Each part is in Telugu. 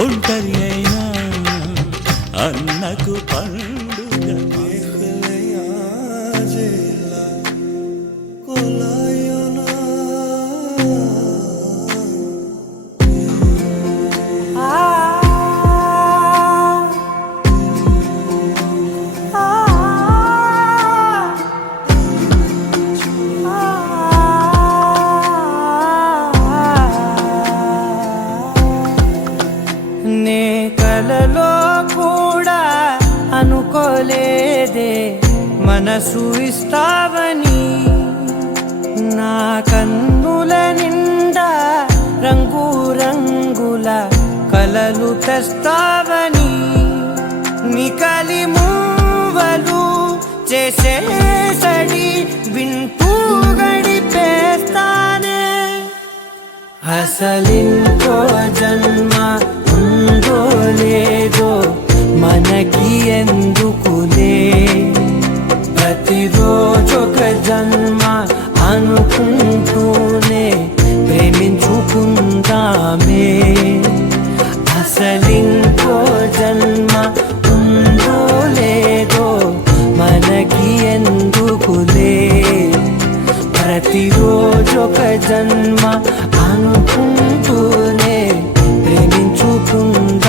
ఒంటరి అయినా అన్నకు పండుగ నే కలలో కూడా అనుకోలేదే మనసు ఇస్తావని, నా కన్నుల నిండా రంగు రంగుల కలలు తెస్తావని, నికలి మూవలు చేసేసడి వింటూ గడిపేస్తానే. అసలింకో జన్మ ఉందో లేదో మనకి ఎందుకులే, ప్రతిరోజొక జన్మ అనుకుంటూనే ప్రేమించుకుందామే. అసలింకో జన్మ ఉందో లేదో మనకి ఎందుకులే, ప్రతిరోజొక జన్మ అనుకుంటూనే ప్రేమించుకుందామే.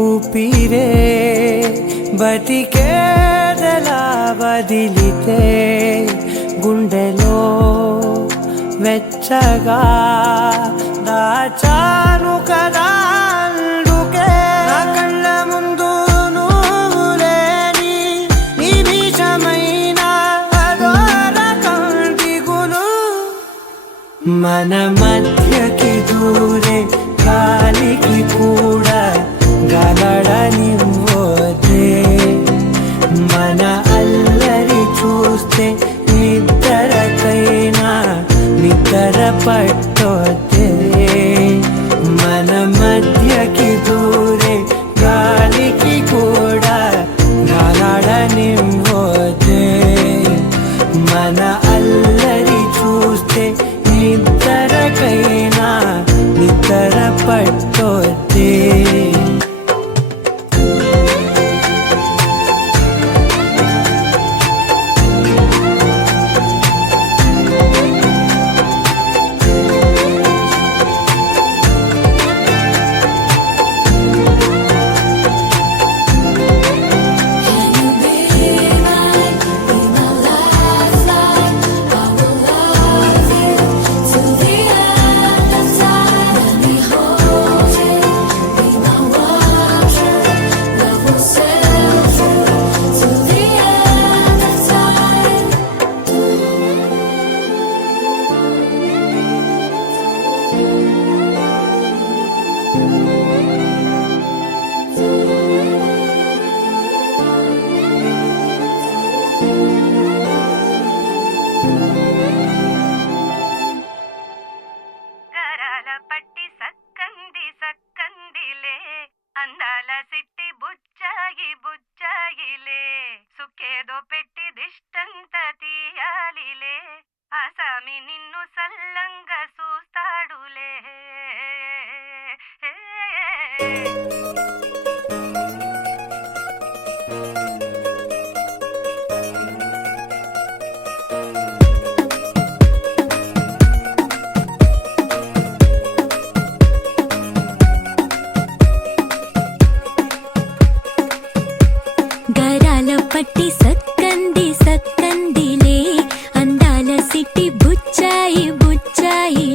ఊపిరే బతికేదలా వదిలితే, గుండెలో వెచ్చగా దాచాను కదా అందుకే. నా కళ్ళ ముందు నువ్వు లేని నిమిషమైన అదోరకం దిగులు, మన మధ్యకి దూరే గాలికి కూడా గలడనివ్వదే, మన అల్లరి చూస్తే నిద్రకైనా నిద్ర పట్టొద్దే, మన మధ్యకి దూరే గాలికి కూడా గలడనివ్వదే, మన అల్లరి చూస్తే నిద్రకైనా నిద్ర పట్టొద్దే. అందాల సిట్టి బుచ్చాయి బుచ్చాయిలే, సుఖేదో పెట్టి దిష్టంత తీయాలిలే, ఆసామి నిన్ను సల్లంగా చూస్తాడులే. పట్టి సక్కంది సక్కందిలే, అందాల సిట్టి బుచ్చాయి బుచ్చాయి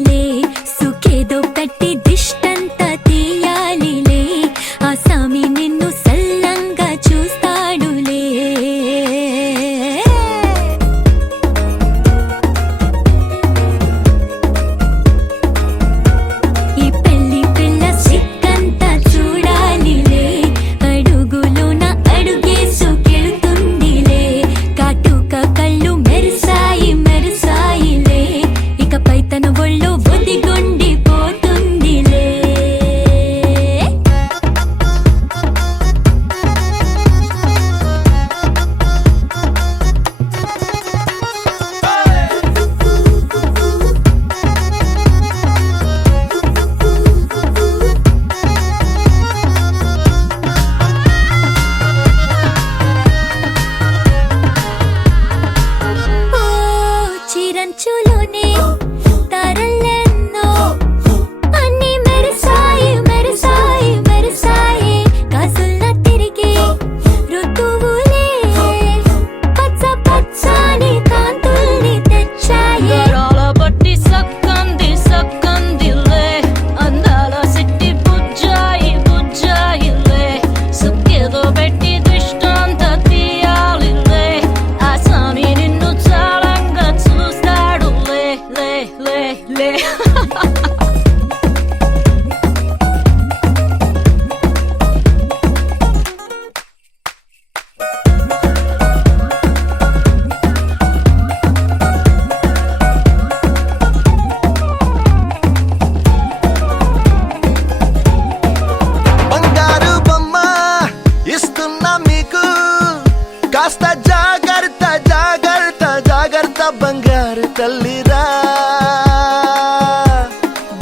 తల్లిరా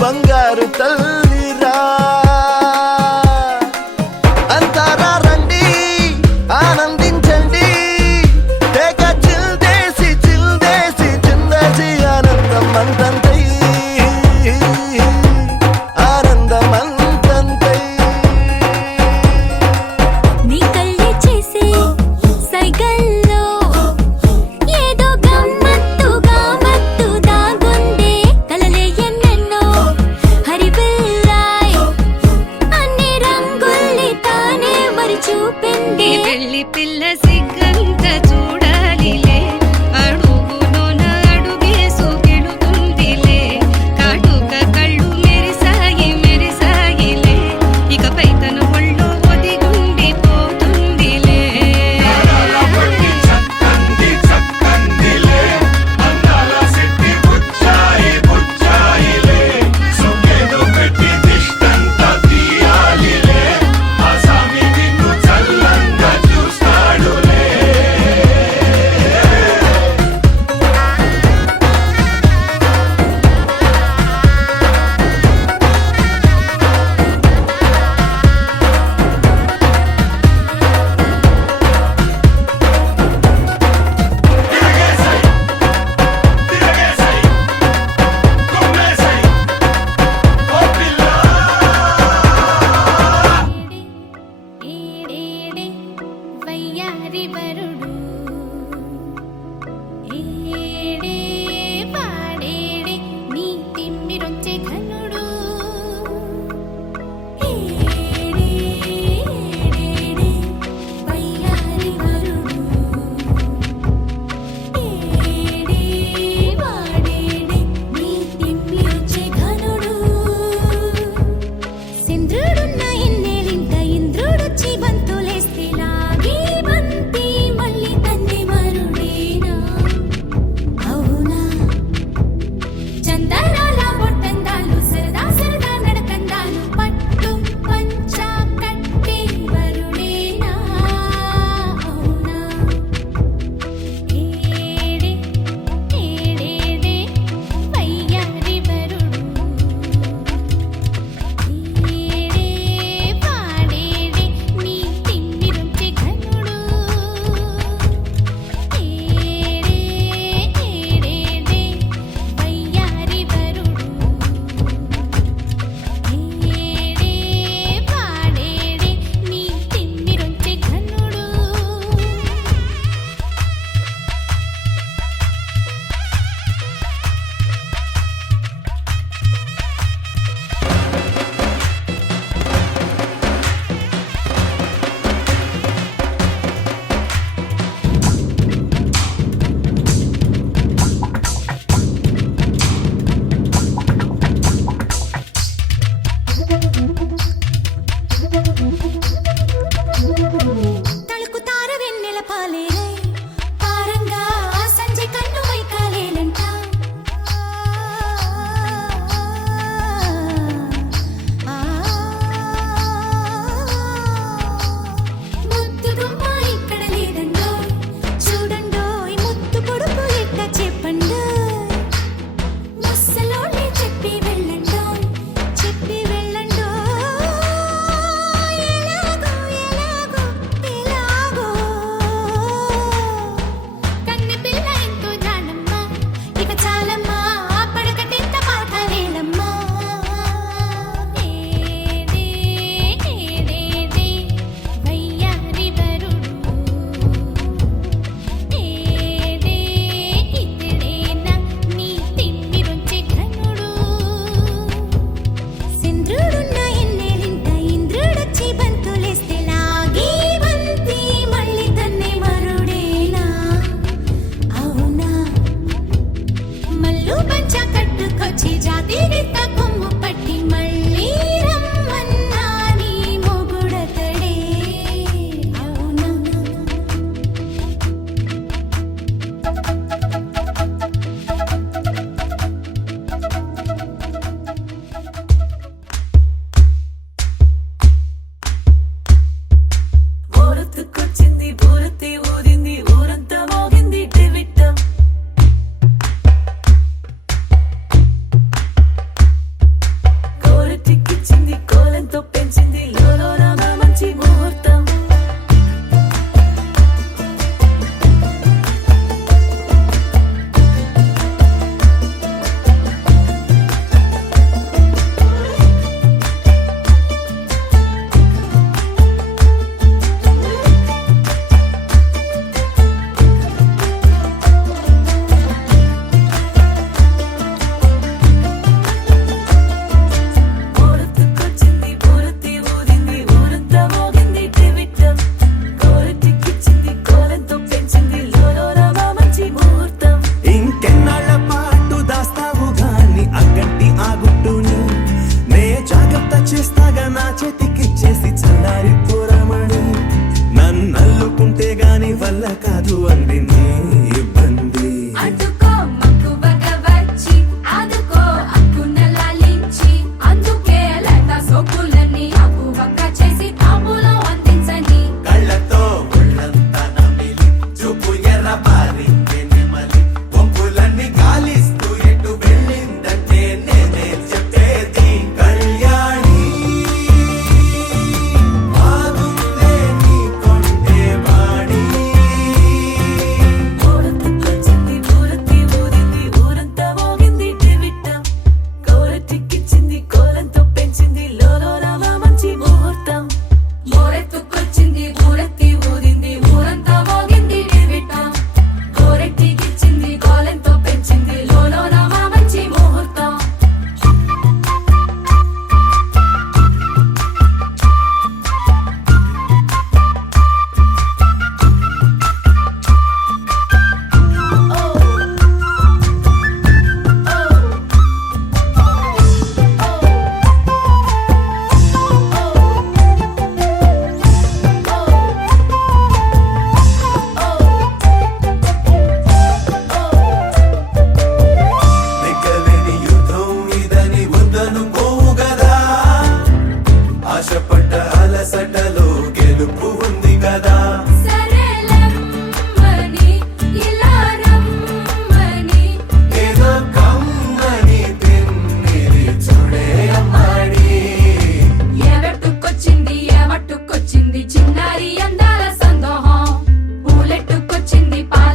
బంగారు తల్లిరా అంతారా రండి ఆనందించండి తెగ చిల్దేసి చిందేసి ఆనందం అంతంతై ఆనందం అంతంతై నీ కళ్ళే చేసే సైగల్లో ఏదో గమ్మత్తుగా మత్తుగా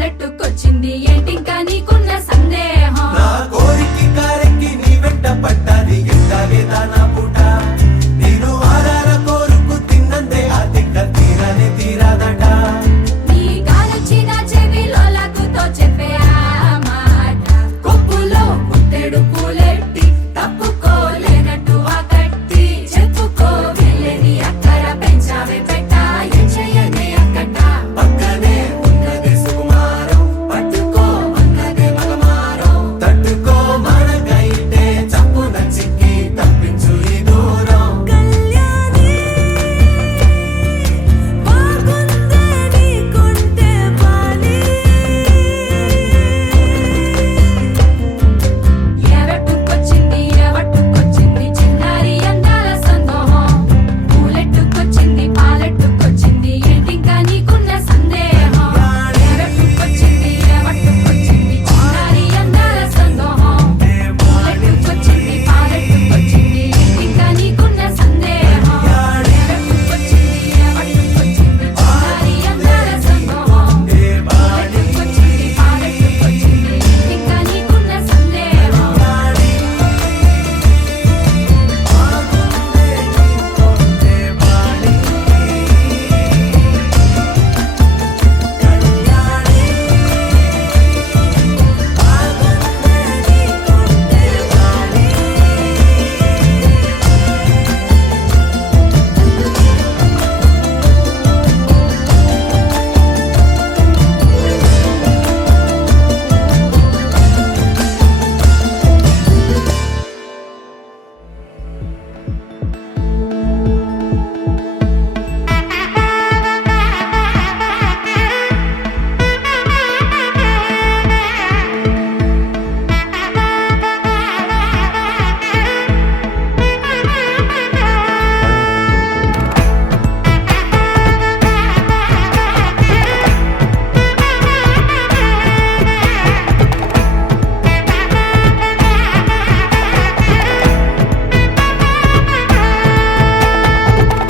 పూలెట్టుకొచ్చింది ఏంటింకా నీకున్న సందేహం నా కోరికి కారెక్కి నీ వెంట పడ్డాది ఎట్టాగేదా నా పూట నేను ఆరార కోరుకు తిన్నందే ఆ తిక్క తీరనే తీరాదట నీ గాలొచ్చిన చెవిలో లాగుతో చెప్పే ఆ మాట కొప్పులో పుట్టెడు పూలెట్టి తప్పుకోలేనట్టు ఆ కట్టి చెప్పుకో వెళ్ళేది అక్కర పెంచావే పెట్ట ఏం చెయ్యనే అక్కట పక్కనే ఉన్నది సుకుమారం పట్టుకో అన్నదే మగమారం తట్టుకో మనకైతే చప్పున చిక్కి తప్పించు ఈ దూరం కళ్యాణి బాగుందే నీకుంటే బాలి ఎవట్టుకొచ్చింది చిన్నారి అందాల సందోహం పూలెట్టుకొచ్చింది పాలెట్టుకొచ్చింది ఏంటింకా నీకున్న సందేహం ఎవట్టుకొచ్చింది చిన్నారి అందాల సందోహం పూలెట్టుకొచ్చింది పాలెట్టుకొచ్చింది ఏంటింకా నీకున్న సందేహం ఎవట్టుకొచ్చింది చిన్నారి అందాల సందోహం పూలెట్టుకొచ్చింది పాలెట్టుకొచ్చింది ఏంటింకా నీకున్న సందేహం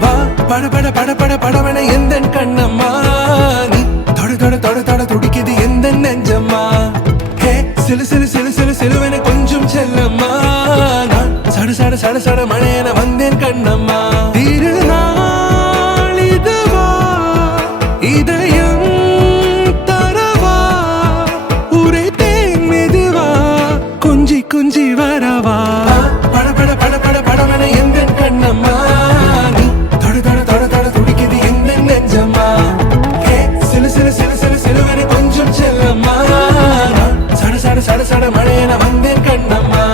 வா பட பட பட பட படவன எந்தன் கண்ணம்மா நீ தொட தொட தொட தொட துடிக்குது எந்த நெஞ்சம்மா ஹே சிலு சிலு சிலு சிலு சிலுவன கொஞ்சம் செல்லம்மா நான் சட சட சட சட மழையன வந்தேன் கண்ணம்மா திருநாள் இதுவா இதயம் தரவா உரைத்தேன் மெதுவா கொஞ்சி கொஞ்சி வரவா பட பட பட பட படவன எந்தன் கண்ணம்மா நீ தொட தொட தொட தொட துடிக்குது எந்த நெஞ்சம்மா ஹே சிலு சிலு சிலு சிலு சிலுவன கொஞ்சம் செல்லம்மா நான் சட சட சட சட மழையன வந்தேன் கண்ணம்மா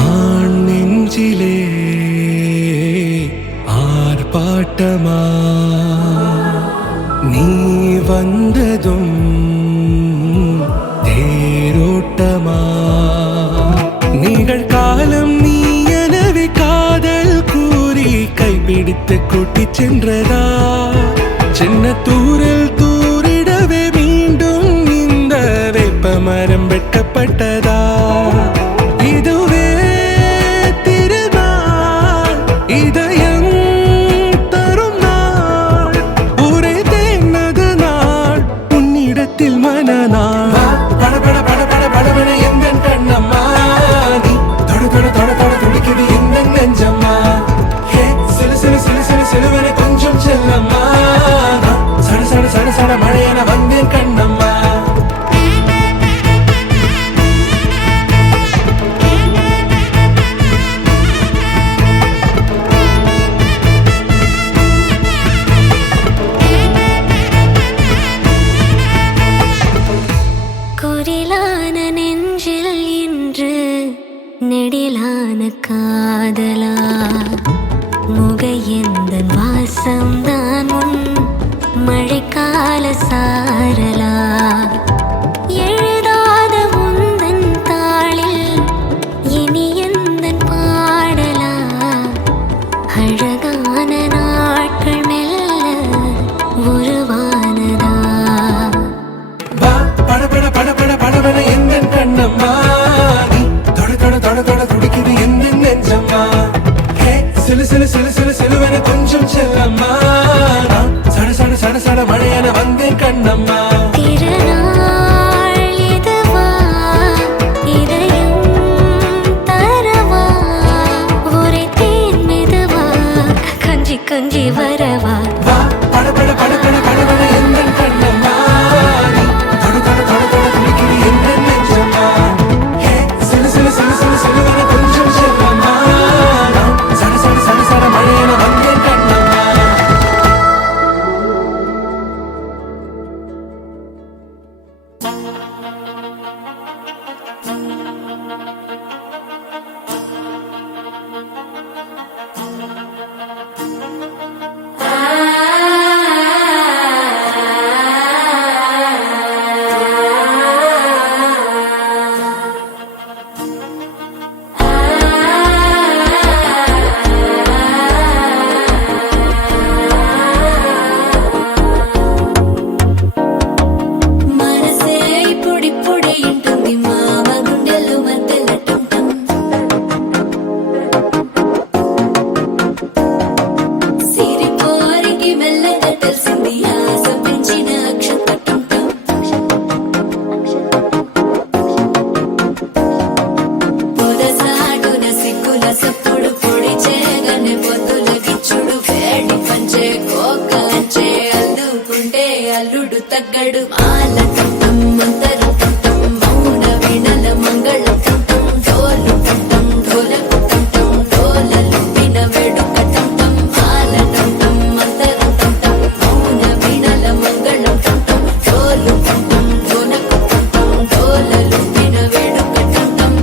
ஆண் நெஞ்சிலே ஆர்ப்பாட்டமா நீ வந்ததும் தேரோட்டமா நிகழ்காலம் நீ எனவே காதல் கூறி கைப்பிடித்து கூட்டிச் சென்றதா சின்ன தூரல் தூரிடவே மீண்டும் இந்த வேப்ப மரம் வெட்டப்பட்டதா இதுவே திருநாள் இதயம் தரும் நாள் ஒரே தேனது நாள் உன்னிடத்தில் மனநாள் பட பட பட பட படவன எந்தன் கண்ணம்மா நீ தொட தொட தொட தொட துடிக்குது எந்த நெஞ்சம்மா ஹே சிலு சிலு சிலு சிலு சிலுவன கொஞ்சம் செல்லம்மா நான் சட சட சட சட மழையன வந்தேன் கண்ணம்மா మాల టం మంతరం టం మౌన వీణల మంగళం టం డోలు టం డోలకు టం డోలలు విన వేడుక టం మాల టం మంతరం టం మౌన వీణల మంగళం టం డోలు టం డోలకు టం డోలలు విన వేడుక టం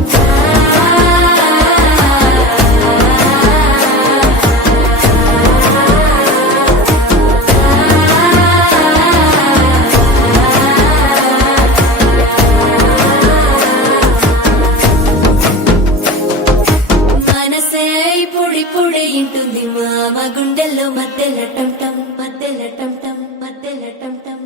మనసే పొడి పొడి ఇంటుంది మామ గుండెల్లో మధ్యల టం టం మధ్యల టం టం మధ్యల టం టం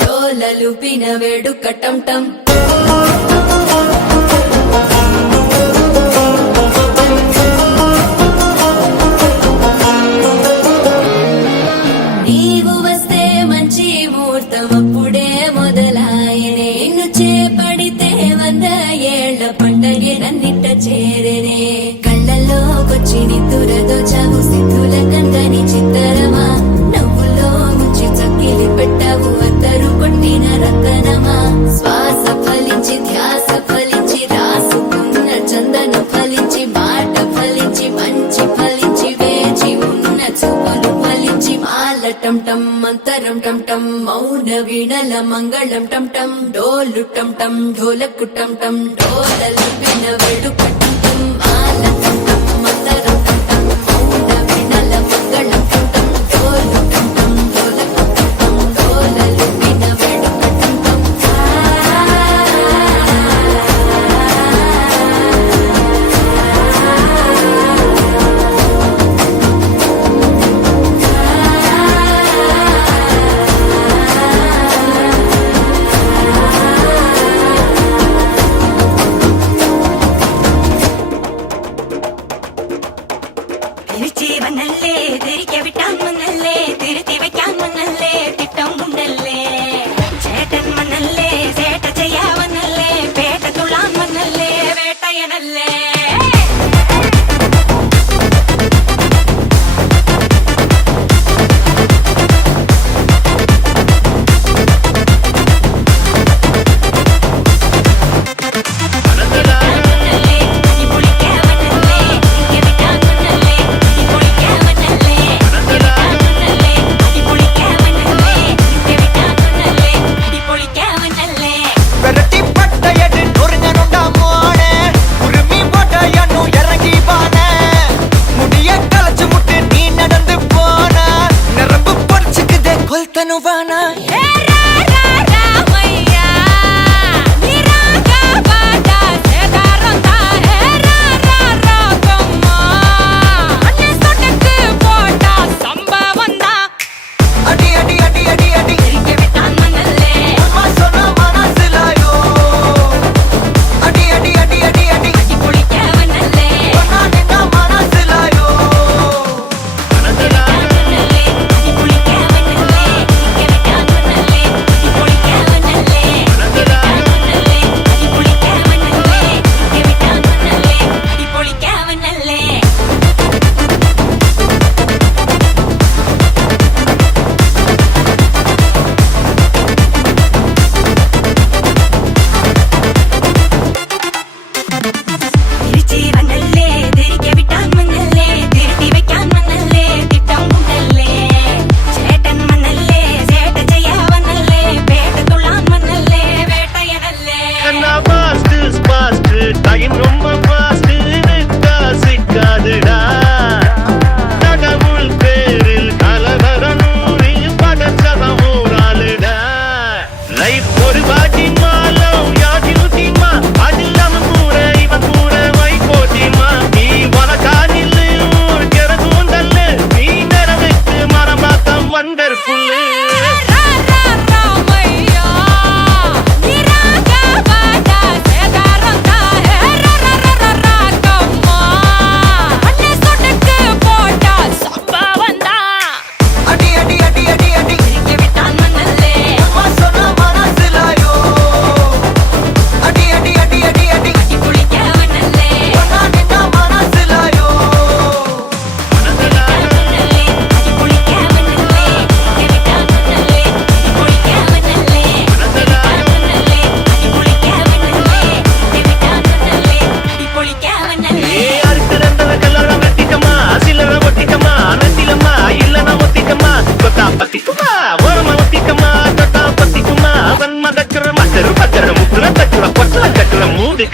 డోలలు పిన వేడుక టం టం నీవు వస్తే మంచి ముహూర్తం అప్పుడే మొదలాయనే నిన్ను చేపడితే 100 ఏళ్ల పండగే నన్నిట్ట చేరేనే కళ్ళల్లోకొచ్చి నిద్దురదోచావు సిద్ధుల కందని చిత్తరమా నవ్వులో ముంచి చక్కిలి పెట్టావు అద్దరు కొట్టిన రతనమా శ్వాస ఫలించి ధ్యాస ఫలించి రాసుకున్న చందన ఫలించి మాట ఫలించి మంచి ఫలించి వేచి ఉన్న చూపులు ఫలించి మాల టం టం మంతరం టం టం మౌన వీణల మంగళం టం టం డోలు టం టం ఢోలకు టం టం డోలలు విన వేడుక టం టం మాల టం టం మంతరం టం టం మౌన వీణల మంగళం టం టం డోలు టం టం ఢోలకు టం టం డోలలు విన వేడుక టం టం തിരിച്ചു വന്നല്ലേ തിരികെ വിട്ടാൻ വന്നല്ലേ തിരുത്തി വയ്ക്കാൻ വന്നല്ലേ തിട്ടം ഉണ്ടല്ലേ ചേട്ടൻ വന്നല്ലേ ചേട്ട ചെയ്യാ വന്നല്ലേ പേട്ട തുള്ളാൻ വന്നല്ലേ വേട്ടയനല്ലേ விரட்டி பட்டையடு நொறுங்கனுண்டா மோனே உருமி போட்டையன்னு இறங்கி பானே முடிய களைச்சு முட்டு நீ நடந்து போனா நரம்பு பொடிச்சுக்குதே கொல்தனுவானா அடி அடி அடி அடி அடி அம்மா சொன்ன மனசுலாயோ அடி அடி அடி அடி அடி சொன்னா நின்ன மனசுலாயோ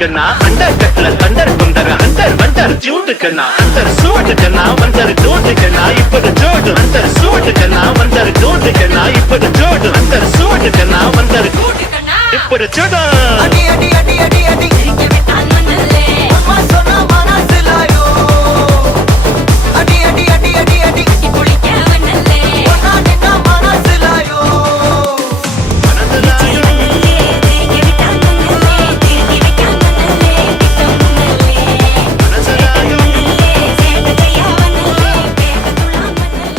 కన్నా అండర్ కట్ల తండర్ కొందర అండర్ వండర్ జూట్ కన్నా అంతర్ సూట్ కన్నా వందర్ డూట్ కన్నా ఇప్పుడు జోడు అంతర్ సూట్ కన్నా వందర్ డూట్ కన్నా ఇప్పుడు జోడు అంతర్ సూట్ కన్నా వందర్ ఇప్పుడు చూడు அடி அடி அடி அடி அடி சிரிக்க விட்டான் மண்ணல்லே அம்மா சொன்ன மனசுலாயோ அடி அடி அடி அடி அடி கட்டி குளிக்க வண்ணல்லே ஒன்னா நின்னா மனசுலாயோ మనసులాయో வண்ணல்லே சிரிக்க விட்டான் மண்ணல்லே திருத்தி வைக்கான் மண்ணல்லே திட்டம் முன்னல்லே మనసులాయో மண்ணல்லே சேட்ட செய்ய வண்ணல்லே பேட்ட துளாம் மண்ணல்லே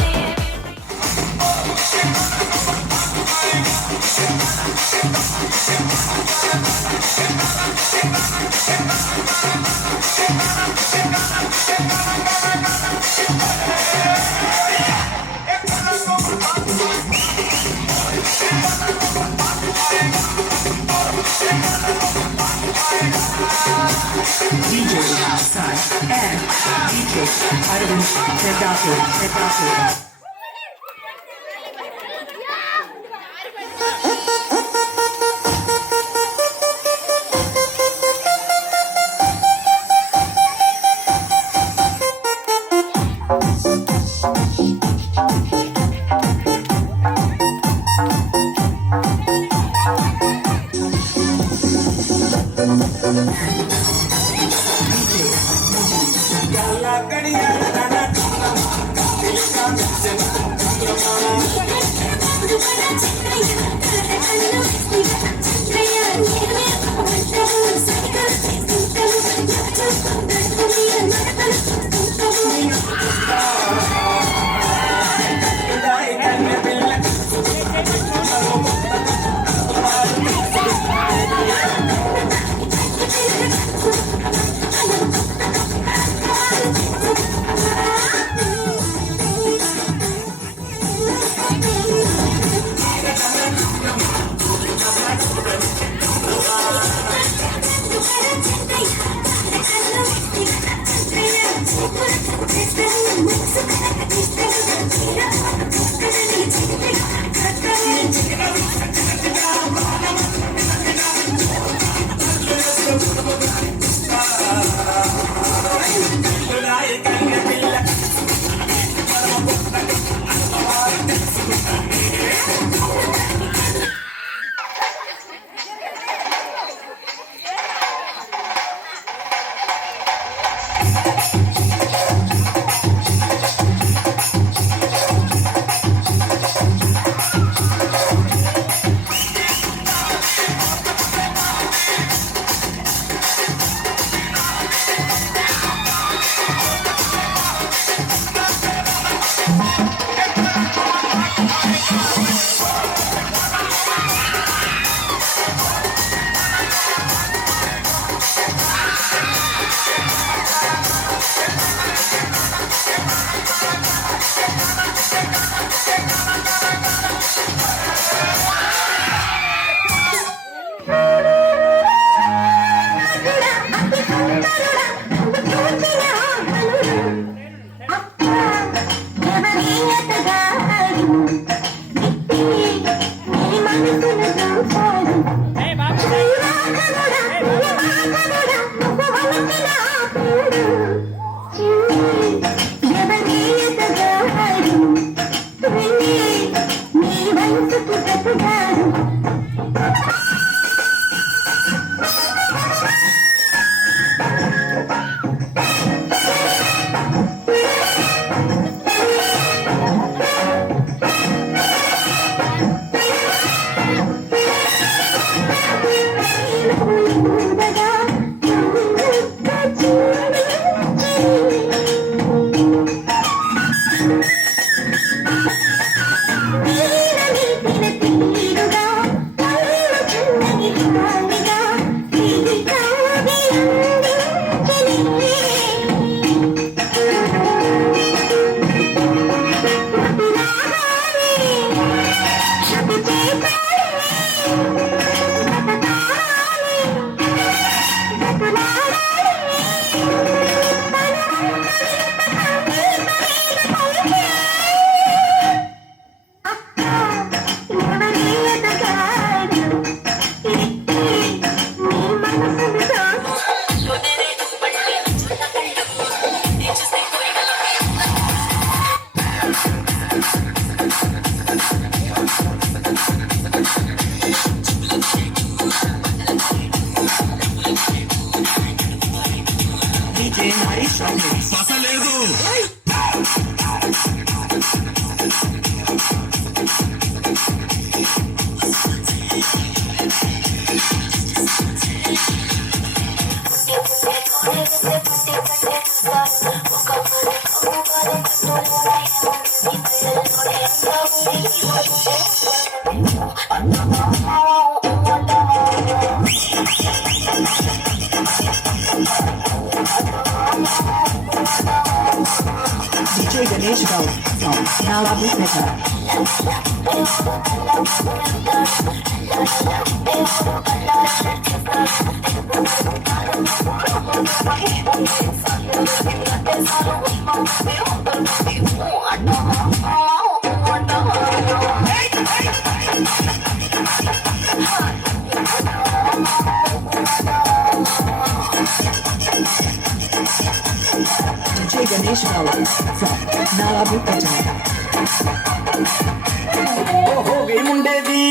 DJ outside and DJ Arvind Tedaki. Yeah. DJ Harish Ramesh. DJ Ganesh Gaur from Nalabu Mehta. DJ Ganesh Gaur from Nalabu Mehta. होगी मुंडे दी